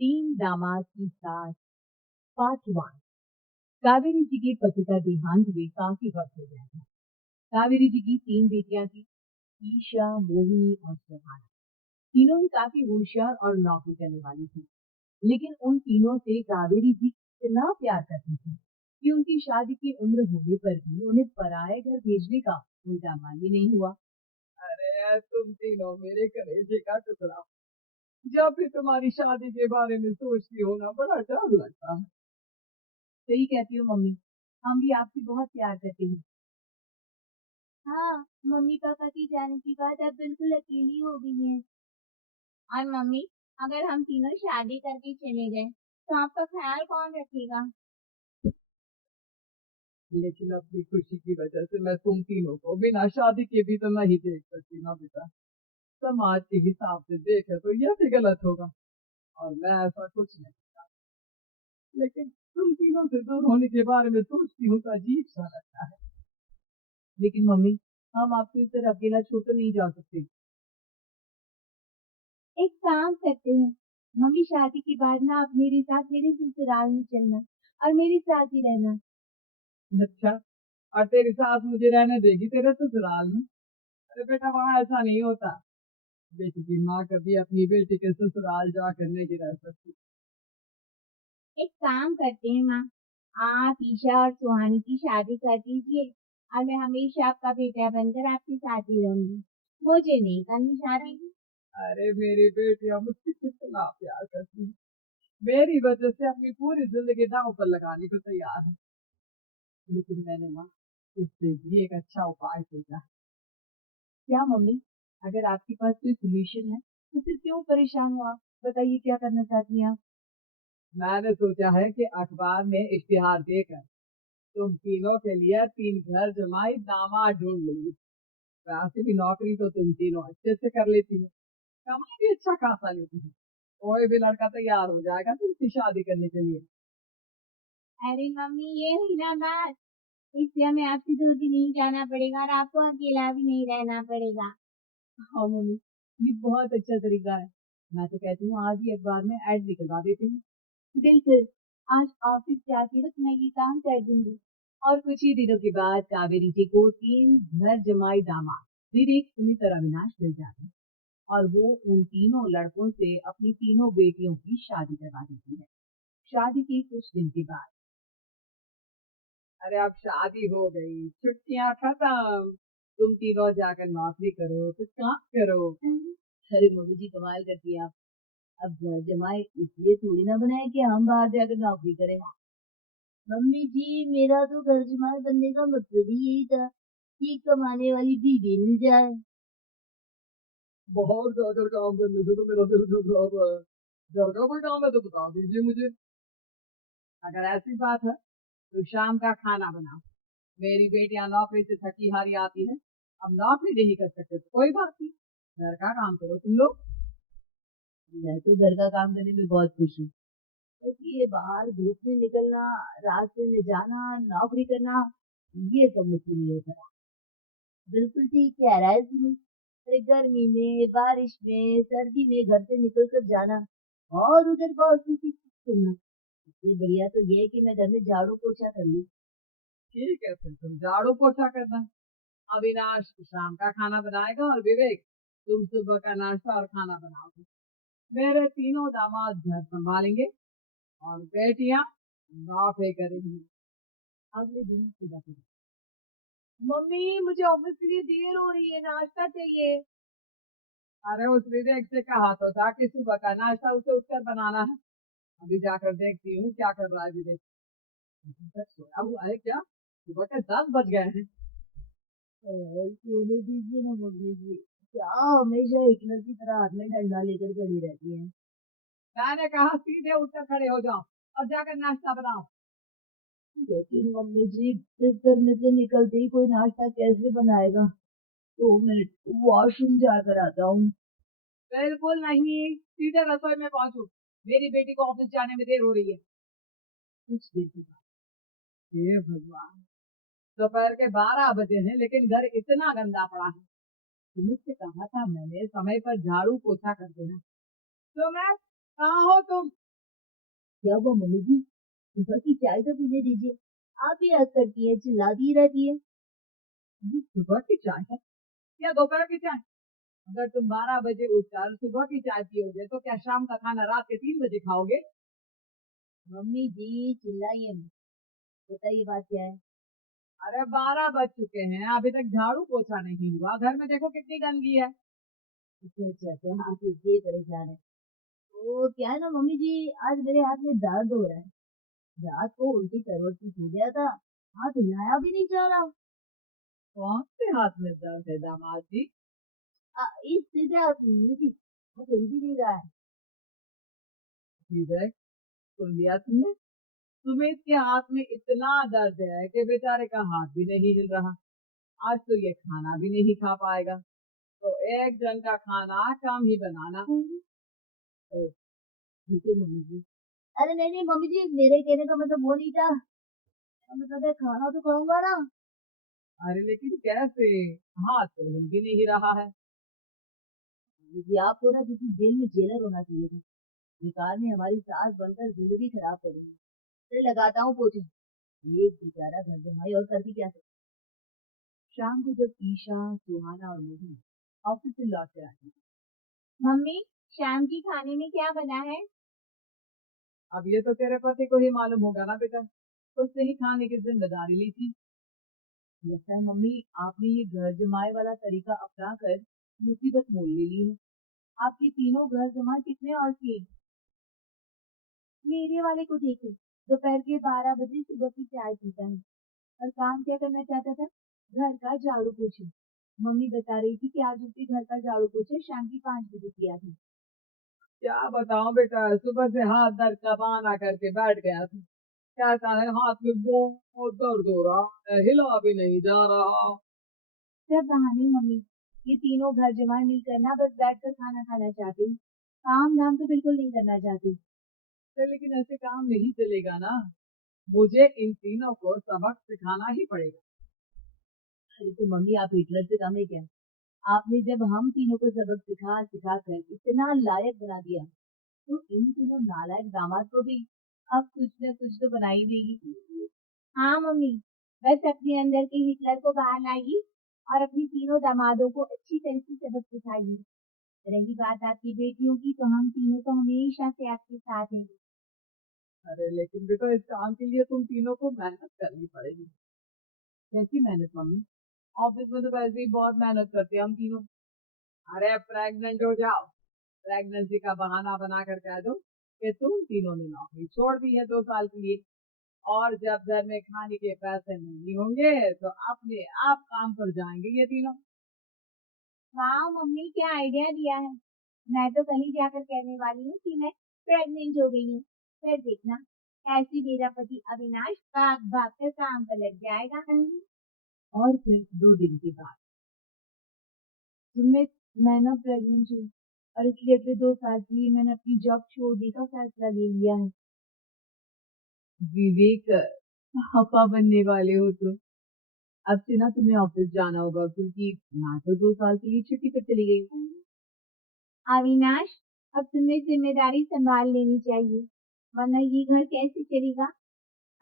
तीन दामाद की सास पार्ट 1। कावेरी जी के पति का देहांत हुए काफी वक्त हो गया था। कावेरी जी की तीन बेटियां थी, ईशा, मोहिनी और सुहाना। तीनों ही काफी होशियार और नौकरी करने वाली थी, लेकिन उन तीनों से कावेरी जी इतना प्यार करती थी कि उनकी शादी की उम्र होने पर भी उन्हें पराये घर भेजने का उनका मन ही नहीं हुआ। अरे तुम तीनों मेरे कलेजे का टुकड़ा। जब भी तुम्हारी शादी के बारे में सोचती हो ना, बड़ा डर लगता है। सही कहती हो मम्मी, हम भी आपसे बहुत प्यार करते हैं। हाँ, मम्मी पापा की जाने के बाद अब बिल्कुल अकेली हो गई हैं। और मम्मी, अगर हम तीनों शादी करके चले गए, तो आपका ख्याल कौन रखेगा? लेकिन अपनी खुशी की वजह से मैं तुम तीनों को बिना शादी के भी तो नहीं देख सकती ना बेटा। समाज के हिसाब से देखे तो यह भी गलत होगा, और मैं ऐसा कुछ नहीं करता। लेकिन तुम तीनों से दूर होने के बारे में सोचती हूँ तो अजीब सा लगता है। लेकिन मम्मी, हम आपको इस तरह अकेला छोड़ कर नहीं जा सकते। एक काम करते हैं, मम्मी शादी के बाद ना आप मेरे साथ मेरे ससुराल में चलना और मेरे साथ ही रहना। अच्छा, और तेरी सास मुझे रहने देगी तेरे ससुराल में? अरे बेटा, वहाँ ऐसा नहीं होता। बेटी की माँ कभी अपनी बेटी के ससुराल जाकर नहीं रह सकती। एक काम करते हैं माँ, आप ईशा और सुहानी की शादी कर दीजिए और मैं हमेशा आपका बेटा बनकर आपके साथ ही रहूंगी। मुझे नहीं करनी शादी। अरे मेरी बेटियां मुझसे कितना प्यार करती है, मेरी वजह से अपनी पूरी जिंदगी दांव पर लगाने को तैयार है। लेकिन मैंने ना उससे भी एक अच्छा उपाय सोचा। क्या मम्मी? अगर आपके पास कोई सोल्यूशन है तो फिर क्यों परेशान हो आप? बताइए क्या करना चाहती हैं आप? मैंने सोचा है कि अखबार में इश्तिहार देकर तुम तीनों के लिए 3 घर जमाई दामाद ढूंढ लूंगी। वैसे भी नौकरी तो तुम तीनों अच्छे से कर लेती हो, कमाई भी अच्छा खासा लेती हो। कोई भी लड़का तैयार हो जाएगा तुमसे शादी करने के लिए। अरे मम्मी, ये हुई ना बात। इससे हमें आपसे दूर भी नहीं जाना पड़ेगा और आपको अकेला भी नहीं रहना पड़ेगा। हाँ मम्मी, ये बहुत अच्छा तरीका है। मैं तो कहती हूँ आज ही अखबार में ऐड निकलवा देती हूँ। बिल्कुल, आज ऑफिस जाके बस मैं ये काम कर दूंगी। और कुछ ही दिनों के बाद कावेरी जी को तीन घर जमाई दामाद विवेक, सुमित और अविनाश मिल जाते हैं, और वो उन तीनों लड़कों से अपनी तीनों बेटियों की शादी करवा देती है। शादी के कुछ दिन के बाद अरे अब शादी हो गई, छुट्टियां खत्म, तुम तीनों जाकर नौकरी करो, कुछ काम करो। अरे मम्मी जी, कमाल करती है आप। अब घर जमाए इसलिए थोड़ी ना बनाए कि हम बाहर जाकर नौकरी करें। मम्मी जी, मेरा तो घर जमाए बनने का मतलब ही यही था कि कमाने वाली बीवी मिल जाए। बाहर जाकर काम करने से तो मेरा दिल घबरा रहा है। घर का कोई काम है तो बता दीजिए मुझे। अगर ऐसी बात है तो शाम का खाना बनाओ। मेरी बेटियां नौकरी से थकी हारी आती है, अब नौकरी नहीं कर सकते तो कोई बात नहीं, घर का काम करो तुम लोग। मैं तो घर का काम करने में बहुत खुश हूँ, क्योंकि ये बाहर धूप में निकलना, रास्ते में जाना, नौकरी करना, ये सब मुझसे नहीं होता। बिल्कुल ठीक कह रहा है सुमित। अरे गर्मी में, बारिश में, सर्दी में घर से निकल कर जाना और उधर बहुत सी सुनना, इससे बढ़िया तो ये है कि मैं घर में झाड़ू पोछा कर लूँ। ठीक है, फिर तुम झाड़ू पोछा करना। अविनाश शाम का खाना बनाएगा और विवेक तुम सुबह का नाश्ता और खाना बनाओगे। मेरे तीनों दामाद घर संभालेंगे और बेटियां नौकरी करेंगी। अगले दिन सुबह को, मम्मी मुझे ऑफिस के लिए देर हो रही है, नाश्ता चाहिए। अरे उस विवेक से कहा तो था कि सुबह का नाश्ता उसे उठकर बनाना है। अभी जाकर देखती हूँ क्या कर रहा है विवेक। अभी तक सोया हुआ है क्या? सुबह के 10 बज गए हैं। सोने दीजिए ना मम्मी जी, क्या हमेशा हिटलर की तरह हाथ में डंडा लेकर खड़ी रहती हैं। मैंने कहा सीधे उठकर खड़े हो जाओ और जाकर नाश्ता बनाओ। लेकिन मम्मी जी, इस घर से निकलते ही कोई नाश्ता कैसे बनाएगा? 2 मिनट, वॉशरूम जाकर आता हूँ। बिल्कुल नहीं, सीधे रसोई में पहुंचो। मेरी बेटी को ऑफिस जाने में देर हो रही है। कुछ देर के बाद, हे भगवान, दोपहर के 12 बजे हैं लेकिन घर इतना गंदा पड़ा है। सुमित से कहा था मैंने समय पर झाड़ू पोछा कर देना। तो मैं, कहाँ हो तुम? क्या हुआ मम्मी जी? सुबह की चाय तो पीने दीजिए। आप ही हद करती है, चिल्लाती रहती है। ये सुबह की चाय है या दोपहर की चाय? अगर तुम 12 बजे उठकर सुबह की चाय पियोगे तो क्या शाम का खाना रात के 3 बजे खाओगे? मम्मी जी चिल्लाइए मत। बताइए बात क्या है? अरे 12 बज चुके हैं, अभी तक झाड़ू पोछा नहीं हुआ, घर में देखो कितनी गंदगी है। अच्छा अच्छा, तो आप इसलिए परेशान है। तो क्या है ना मम्मी जी, आज मेरे हाथ में दर्द हो रहा है। रात को उल्टी करवट से सो गया था, हाथ हिलाया भी नहीं जा रहा। कौन से हाथ में दर्द है दामाद जी? इस सीधे हाथ में मम्मी जी, हाथ हिल भी नहीं रहा है। ठीक है, सुन लिया तुमने। तुम्हें इसके हाथ में इतना दर्द है कि बेचारे का हाथ भी नहीं हिल रहा। आज तो ये खाना भी नहीं खा पाएगा, तो एक जन का खाना कम ही बनाना। ओ, ठीक है मम्मी जी। अरे नहीं नहीं मम्मी जी, मेरे कहने का मतलब वो नहीं था। मतलब है खाना तो खाऊंगा ना। अरे लेकिन कैसे? हाथ तो हिल भी नहीं रहा है। जी आपको ना किसी जेल में जेलर होना चाहिए था। बेकार में हमारी सास बनकर जिंदगी खराब करेंगे। फिर लगाता हूँ पोछे। ये बेचारा घर जमाई और कर भी क्या सकता। शाम को जब ईशा, सुहाना और मोहिनी ऑफिस से लौट कर आती मम्मी, शाम की खाने में क्या बना है? अब ये तो तेरे पति को ही मालूम होगा ना बेटा, उसने ही खाने की जिम्मेदारी ली थी। लगता है मम्मी आपने ये घर जमाए वाला तरीका अपना कर मुसीबत मोल ले ली है। आपके तीनों घर जमाए कितने आलसी हैं। मेरे वाले को देखो, दोपहर के 12 बजे सुबह की चाय पीता है और काम क्या करना चाहता था? घर का झाड़ू पोछा। मम्मी बता रही थी कि आज उसके घर का झाड़ू पोछा शाम की 5 बजे किया था। क्या बताऊं बेटा, सुबह से हाथ दर्द का बहाना करके बैठ गया था। कहता है हाथ में बहुत दर्द हो रहा है, हिला भी नहीं जा रहा। सब बहाने मम्मी। ये तीनों घर जमाए मिलकर ना बस बैठकर खाना खाना चाहते हैं। काम धाम तो बिल्कुल नहीं करना चाहती। तो लेकिन ऐसे काम नहीं चलेगा ना, मुझे इन तीनों को सबक सिखाना ही पड़ेगा। अरे तो मम्मी आप हिटलर से कम है क्या? आपने जब हम तीनों को सबक सिखा सिखा कर इतना लायक बना दिया, तो इन तीनों नालायक दामाद को भी अब कुछ न कुछ तो बना ही देगी। हाँ मम्मी, बस अपने अंदर के हिटलर को बाहर लाएगी और अपनी तीनों दामादों को अच्छी तरह से सबक सिखाएगी। रही बात आपकी बेटियों की, तो हम तीनों तो हमेशा से आपके साथ हैं। अरे लेकिन बेटा, इस काम के लिए तुम तीनों को मेहनत करनी पड़ेगी। कैसी मेहनत मम्मी? ऑफिस में तो वैसे ही बहुत मेहनत करते हैं हम तीनों। अरे प्रेग्नेंट हो जाओ, प्रेगनेंसी का बहाना बना कर कह दो कि तुम तीनों ने नौकरी छोड़ दी है 2 साल के लिए, और जब घर में खाने के पैसे नहीं होंगे तो अपने आप काम पर जाएंगे ये तीनों। वाह मम्मी, क्या आइडिया दिया है। मैं तो कल ही जाकर कहने वाली हूँ कि मैं प्रेग्नेंट हो गई हूँ। फिर देखना, ऐसी मेरा पति अविनाश भाग भाग कर काम पर लग जाएगा। और फिर 2 दिन के बाद तुम्हें मैं ना प्रेग्नेंट हूँ और इसलिए अगले 2 साल के लिए मैंने अपनी जॉब छोड़ने का फैसला ले लिया है। विवेक, पापा बनने वाले हो तो अब से ना तुम्हें ऑफिस जाना होगा, क्योंकि मैं तो 2 साल के लिए छुट्टी पर चली गई हूँ। अविनाश, अब तुम्हें जिम्मेदारी संभाल लेनी चाहिए, वरना ये घर कैसे चलेगा।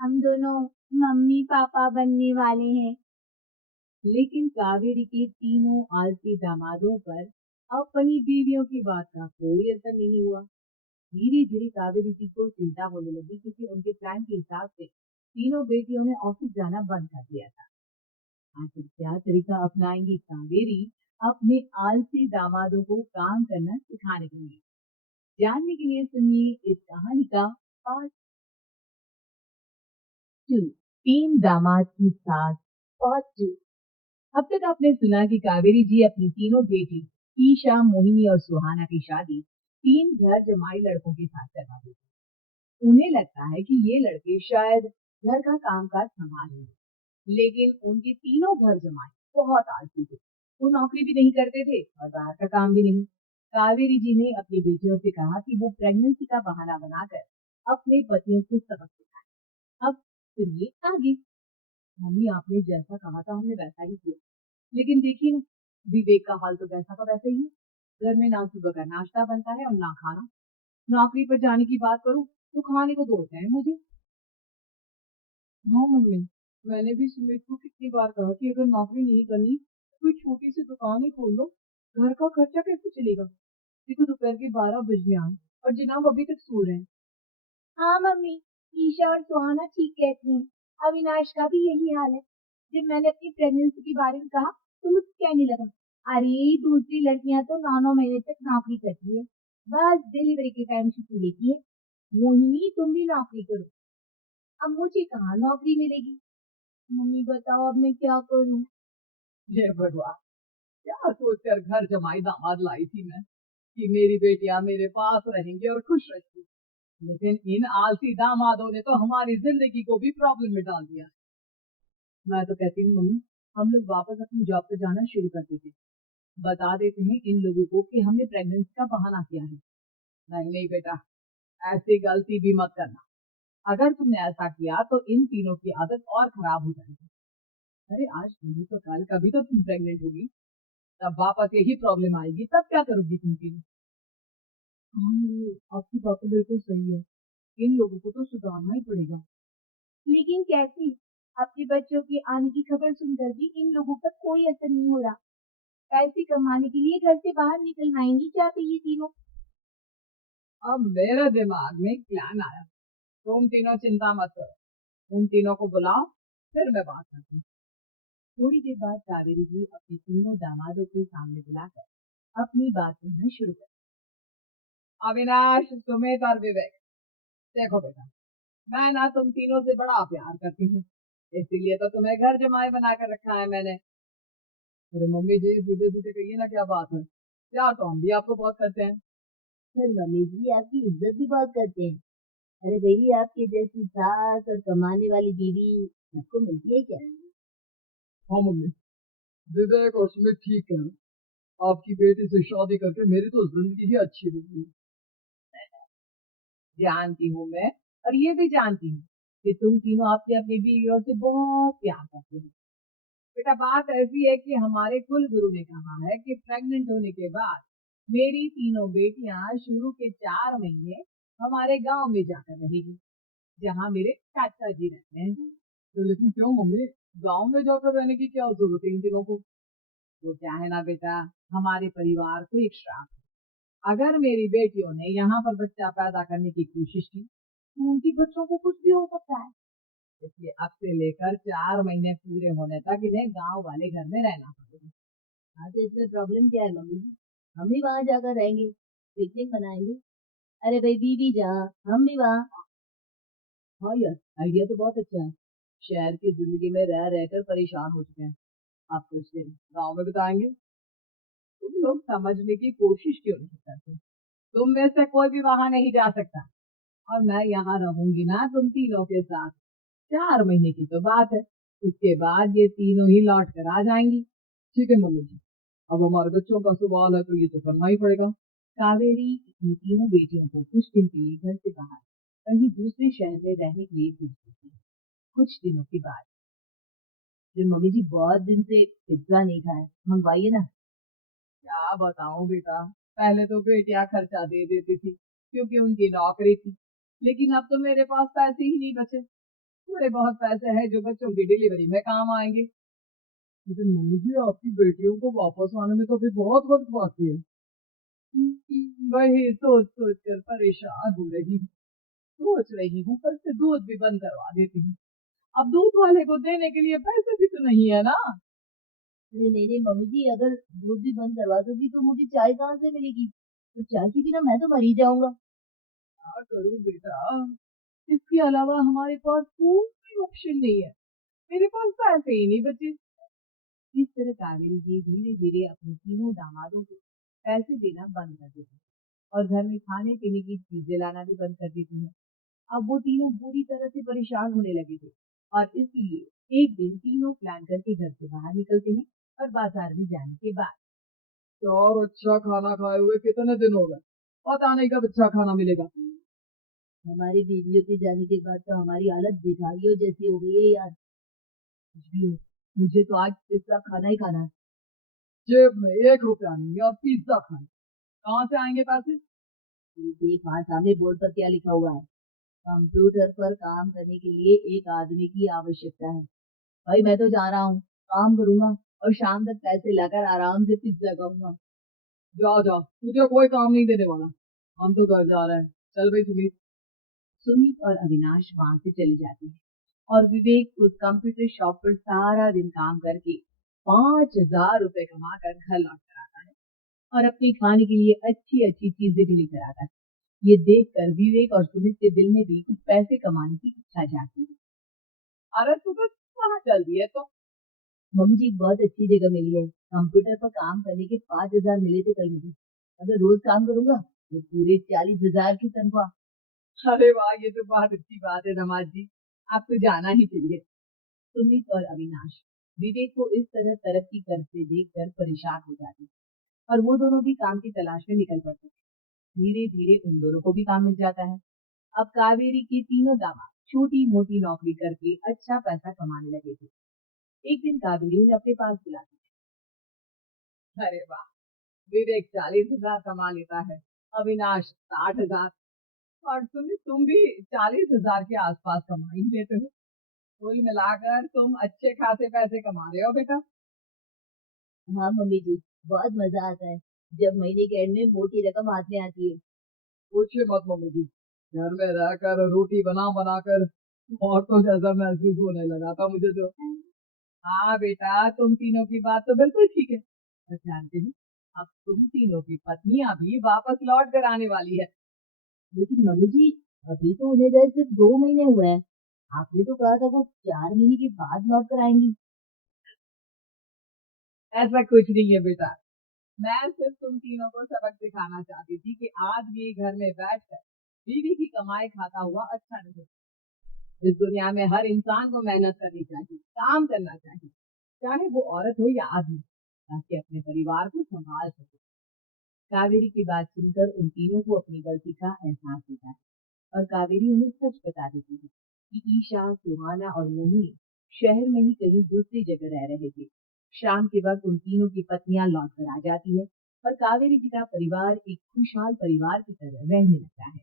हम दोनों मम्मी पापा बनने वाले हैं। लेकिन कावेरी के तीनों आलसी दामादों पर अपनी बीवियों की बात का कोई असर नहीं हुआ। धीरे धीरे कावेरी जी को चिंता होने लगी, क्योंकि उनके प्लान के हिसाब से तीनों बेटियों ने ऑफिस जाना बंद कर दिया था। आखिर क्या तरीका अपनाएंगी कावेरी अपने आलसी दामादों को काम करना सिखाने के लिए? जानने के लिए सुनिए इस कहानी का पार्ट 2, 3 दामाद की सास, पार्ट 2। अब तक आपने सुना कि कावेरी जी अपनी तीनों बेटी ईशा, मोहिनी और सुहाना की शादी 3 घर जमाई लड़कों के साथ करवा दी। उन्हें लगता है कि ये लड़के शायद घर का कामकाज संभाल लेंगे, लेकिन उनके तीनों घर जमाई बहुत आलसी थे। वो नौकरी भी नहीं करते थे और बाहर का काम भी नहीं। कावेरी जी ने अपनी बेटियों से कहा कि वो प्रेगनेंसी का बहाना बनाकर अपने पतियों को सबक सिखाए। अब सुनिए आगे। मम्मी आपने जैसा कहा था हमने वैसा ही किया, लेकिन देखिए ना, विवेक का हाल तो वैसा का वैसा ही है। घर में ना सुबह का नाश्ता बनता है और ना खाना। नौकरी पर जाने की बात करूं तो खाने को देते हैं मुझे। हाँ मम्मी, मैंने भी सुमित को कितनी बार कहा कि अगर नौकरी नहीं करनी तो कोई छोटी सी दुकान ही खोल लो, घर का खर्चा कैसे चलेगा। देखो दोपहर के 12 बजने आए और जनाब अभी तक सो रहे हैं। हाँ मम्मी, ईशा और सुहाना ठीक कहती हैं। अविनाश का भी यही हाल है। जब मैंने अपनी प्रेगनेंसी के बारे में कहा तो मुझे कहने लगा, अरे दूसरी लड़कियां तो 9 महीने तक नौकरी करती है, बस डिलीवरी के टाइम छुट्टी लेती है। मोहिनी तुम भी नौकरी करो। अब मुझे कहाँ नौकरी मिलेगी। मम्मी बताओ अब मैं क्या करूँ। जय भगवान, क्या सोचकर घर जमाई दामाद लाई थी मैं कि मेरी बेटियां मेरे पास रहेंगी और खुश रहेंगी, लेकिन इन आलसी दामादों ने तो हमारी जिंदगी को भी प्रॉब्लम में डाल दिया। मैं तो कहती हूँ मम्मी, हम लोग वापस अपनी जॉब पर जाना शुरू कर देते, बता देते हैं इन लोगों को कि हमने प्रेगनेंसी का बहाना किया है। नहीं नहीं बेटा, ऐसी गलती भी मत करना। अगर तुमने ऐसा किया तो इन तीनों की आदत और खराब हो जाएगी। अरे आज नहीं तो कल कभी तो तुम प्रेग्नेंट होगी, तब वापस यही प्रॉब्लम आएगी, तब क्या करोगी तुम तीनों। आपकी बात तो बिल्कुल सही है, इन लोगों को तो सुधारना ही पड़ेगा। लेकिन कैसे? अपने बच्चों के आने की खबर सुनकर भी इन लोगों पर कोई असर नहीं हो रहा। पैसे कमाने के लिए घर से बाहर निकलना ही नहीं चाहते ये तीनों। अब मेरे दिमाग में प्लान आया, तुम तीनों चिंता मत करो, उन तीनों को बुलाओ, फिर मैं बात करती हूँ। थोड़ी देर बाद कावेरी जी अपने तीनों दामादों को सामने बुलाकर अपनी बात कहना शुरू कर। अविनाश, सुमित और विवेक, देखो बेटा, मैं ना तुम तीनों से बड़ा प्यार करती हूँ, इसीलिए तो तुम्हें घर जमाई बना कर रखा है मैंने। अरे मम्मी जी, सीधे सीधे कहिए ना, क्या बात है। प्यार तो हम भी आपको बहुत करते हैं। सर मम्मी जी आपकी इज्जत भी बहुत करते हैं। अरे भैया आपकी जैसी सास और कमाने वाली बीवी आपको मिलती है क्या? हाँ मम्मी, विवेक और सुमित ठीक है, आपकी बेटी से शादी करके मेरी तो जिंदगी ही अच्छी हो गई। जानती हूँ मैं, और ये भी जानती हूँ कि तुम तीनों अपने अपनी बीवियों से बहुत प्यार करते हो। बेटा बात ऐसी है कि हमारे कुल गुरु ने कहा है कि प्रेग्नेंट होने के बाद मेरी तीनों बेटियां शुरू के 4 महीने हमारे गांव में जाकर रहेगी, जहाँ मेरे चाचा जी रहते हैं। तो लेकिन क्यों मम्मी, गांव में जाकर रहने की क्या जरूरत है इन तीनों को। वो क्या है ना बेटा, हमारे परिवार को एक श्राप है। अगर मेरी बेटियों ने यहाँ पर बच्चा पैदा करने की कोशिश की तो उनके बच्चों को कुछ भी हो सकता है, इसलिए अब से लेकर 4 महीने पूरे होने तक इन्हें गांव वाले घर में रहना पड़ेगा। हाँ तो इसमें प्रॉब्लम क्या है मम्मी जी? हम भी वहाँ जाकर रहेंगे, पिकनिक मनाएंगे। अरे भाई बीवी जहाँ हम भी वहाँ। हाँ यार, आइडिया तो बहुत अच्छा है। शहर की जिंदगी में रह रहकर परेशान हो चुके हैं, आप कुछ दिन गाँव में बिताएंगे। तुम लोग समझने की कोशिश क्यों नहीं करते। तुम में से कोई भी वहां नहीं जा सकता, और मैं यहाँ रहूंगी ना तुम तीनों के साथ। 4 महीने की तो बात है, उसके बाद ये तीनों ही लौट कर आ जाएंगी। ठीक है मम्मी जी, अब हमारे बच्चों का सवाल है तो ये तो करना ही पड़ेगा। कावेरी अपनी तीनों बेटियों को कुछ दिन के लिए घर से बाहर कहीं दूसरे शहर में रहने के लिए भेज देती है। कुछ दिनों के बाद, अरे मम्मी जी बहुत दिन से पिज्जा नहीं खाया, मंगवाइए ना। क्या बताऊं बेटा, पहले तो बेटियां खर्चा दे देती थी क्योंकि उनकी नौकरी थी, लेकिन अब तो मेरे पास पैसे ही नहीं बचे। थोड़े बहुत पैसे हैं जो बच्चों की डिलीवरी में काम आएंगे। लेकिन मम्मी जी, आपकी बेटियों को वापस आने में तो अभी बहुत वक्त बाकी है। वही सोच सोच कर परेशान हो रही हूँ। सोच रही हूँ कल से दूध भी बंद करवा देती हूँ, अब दूध वाले को देने के लिए पैसे भी तो नहीं है ना। अरे नहीं नहीं मम्मी जी, अगर दूध भी बंद करवा दोगी तो मुझे चाय कहाँ से मिलेगी? तो चाय के बिना मैं तो मर ही जाऊंगा। क्या करूँ बेटा, इसके अलावा हमारे पास कोई ऑप्शन नहीं है, मेरे पास पैसे ही नहीं बचे। इस तरह कावेरी जी धीरे धीरे अपने तीनों दामादों को पैसे देना बंद कर देती है और घर में खाने पीने की चीजें लाना भी बंद कर देती है। अब वो तीनों बुरी तरह से परेशान होने लगे थे, और इसलिए एक दिन तीनों प्लान करके घर से बाहर निकलते हैं और बाजार में जाने के बाद। और अच्छा खाना खाए हुए कितने दिन हो गए, पता नहीं कब अच्छा खाना मिलेगा। हमारी बीवियों के जाने के बाद तो हमारी हालत भिखारियों जैसी हो गई है यार। कुछ भी हो, मुझे तो आज पिज्जा खाना ही खाना है। जेब में 1 रुपया नहीं और पिज्जा खाना, कहाँ से आएंगे पैसे। देख वहाँ सामने बोर्ड पर क्या लिखा हुआ है। कंप्यूटर पर काम करने के लिए एक आदमी की आवश्यकता है। भाई मैं तो जा रहा हूँ, काम करूंगा और शाम तक पैसे लाकर आराम से पिज्जा खाऊंगा। जाओ जाओ, तुझे कोई काम नहीं देने वाला, हम तो घर जा रहे हैं। चल भाई सुमित। सुमित और अविनाश वहां से चले जाते हैं और विवेक उस कंप्यूटर शॉप पर सारा दिन काम करके 5,000 रुपए कमाकर घर लौट कर आता है और अपने खाने के लिए अच्छी अच्छी चीजें भी लेकर आता है। ये देखकर विवेक और सुमित के दिल में भी कुछ पैसे कमाने की इच्छा जाती है। अरे तू बस कहाँ चल रही है तो? मम्मी जी एक बहुत अच्छी जगह मिली है, कंप्यूटर पर काम करने के 5,000 मिले थे कल मुझे। अगर रोज काम करूंगा तो पूरे 40,000 की तनख्वाह। अरे वाह, ये तो बहुत अच्छी बात है नमाज जी, आपको जाना ही चाहिए। सुमित और अविनाश विवेक को इस तरह तरक्की करते देखकर परेशान हो जाते हैं और वो दोनों भी काम की तलाश में निकल पड़ते हैं। धीरे धीरे उन दोनों को भी काम मिल जाता है। अब कावेरी की तीनों दामाद छोटी मोटी नौकरी करके अच्छा पैसा कमाने लगे थे। एक दिन कावेरी उन्हें अपने पास बुलाती अरे वाह, विवेक 40,000 कमा लेता है, अविनाश 60,000 और तुम भी 40,000 के आसपास कमा ही लेते हो। कुल मिलाकर तुम अच्छे खासे पैसे कमा रहे हो बेटा। है। हाँ मम्मी जी, बहुत मजा आता है जब महीने के एंड में मोटी रकम हाथ में आती है। पूछिए मत मम्मी जी, घर में रहकर रोटी बना बनाकर औरतों जैसा महसूस होने लगा था मुझे तो। हाँ बेटा, तुम तीनों की बात तो बिल्कुल ठीक है, मैं जानती हूँ। अब तुम तीनों की पत्नियां भी वापस लौट कर आने वाली है। लेकिन मम्मी जी अभी तो उन्हें गए सिर्फ 2 महीने हुए हैं। आपने तो कहा था वो 4 महीने के बाद लौट कर आएंगी। ऐसा कुछ नहीं है बेटा, मैं सिर्फ तुम तीनों को सबक सिखाना चाहती थी कि आदमी घर में बैठकर बीवी की कमाई खाता हुआ अच्छा नहीं होता। इस दुनिया में हर इंसान को मेहनत करनी चाहिए, काम करना चाहिए, चाहे वो औरत हो या आदमी, ताकि अपने परिवार को संभाल सके। कावेरी की बात सुनकर उन तीनों को अपनी गलती का एहसास होता है और कावेरी उन्हें सच बता देती है कि ईशा, सुहाना और मोहिनी शहर में ही कहीं दूसरी जगह रह रहे थे। शाम के वक्त उन तीनों की पत्नियां लौट कर आ जाती है और कावेरी जी का परिवार एक खुशहाल परिवार की तरह रहने लगता है।